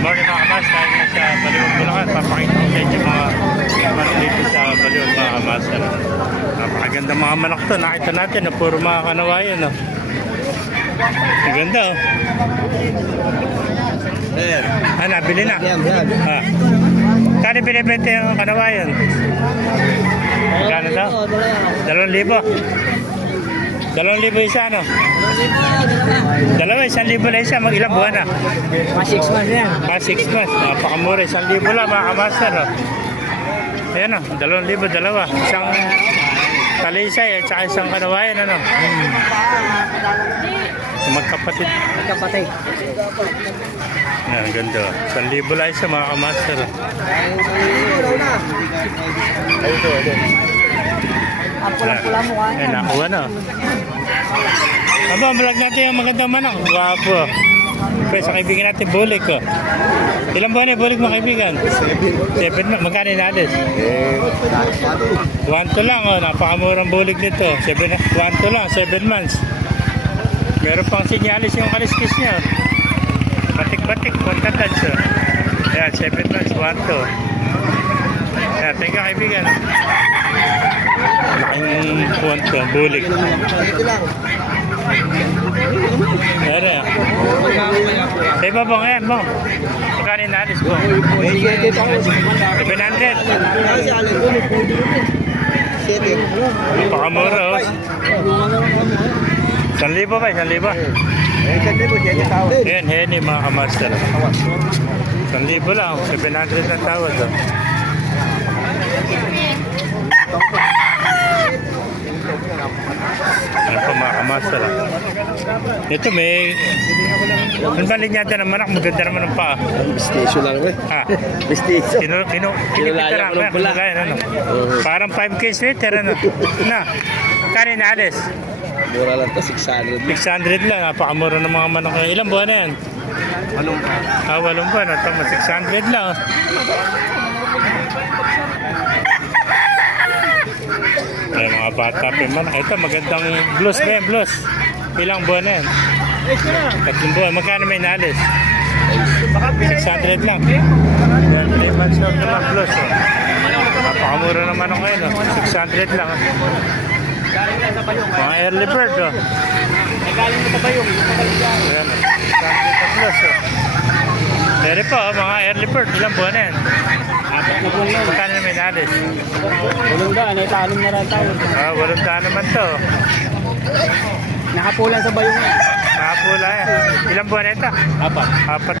Morning mga kamas, tayo nga sa Baliwag Bulacan. Papakita ko sa inyo mga manok dito sa Baliwag mga kamas. Napakaganda mga manok to. Nakita natin na puro mga kanawayan. No? Ang ganda oh. Nabili na. Kano binibenta yung kanawayan? Kano daw? 2,000. 2,000 isa, no? 1,000 na isa. Mag-ilang buwan na? Mga 6 months yan. 6 months. Napakamura. 1,000 lang, mga kamaster, no? Ayan, no? 2,000, dalawa. Isang talisay, at saka isang kanawayan, ano? Magkapatid. Magkapatid. Ayan, ganda. 1,000 lang isa, mga kamaster. Ito. Ang pulang-pula mo ka. Ayan, nakuha na. Aba, malag natin yung magandang manok. Wapo. Pero sa kaibigan natin, bulik ko. Ilang buwan yung bulik mo kaibigan? 7 na. Magkano inalis? 1,2 lang, oh. Napakamurang bulik nito. 1,2 lang, 7 months. Meron pang sinyalis yung kaliskis niya. Batik-batik, kontatad. Ayan, 7 months, 1,2. Ayan, thank you kaibigan. Laking punto, bulik. Ayan. Say ba bang yan mo? Magkano inalis ko? 700. Pakamura oh. 1,000 ba? 1,000? Ayan, henny mga kamaster. 1,000 lang, 700 ang tawad oh. Ano pa mga kamaster ah. Ito may ano ba linyada ng manak? Maganda naman ang paa. Station lang eh. Ha? Station. Kinulaya ko ng pula. Ano? Parang 5K sweater ano? Na? Kani na alis? Mura lang to, 600. 600 lang. Napakamura ng mga manok. Ilang buwan na yan? 8 8 buwan. Tama, 600 lang. Ay, mga bata pa man. Ito, magandang blues ba yan? Blues. Ilang buwan na yan? 3 buwan. Magkano may nalis? 600 lang. 3 months old naman blues. Oh. Napakamura naman ako ngayon. Oh. 600 lang. Mga early bird. Oh. Galing mo tabayong. Ayan. 600 plus. Oh. Pero po, mga early bird. Ilang buwan na yan? 4 na buwan yan. Magkano may nalis? 8 na rin tayo. 8 naman to. Nakapulan sa bayong yan. Nakapula yan. Ilang buwan na ito? 4. 4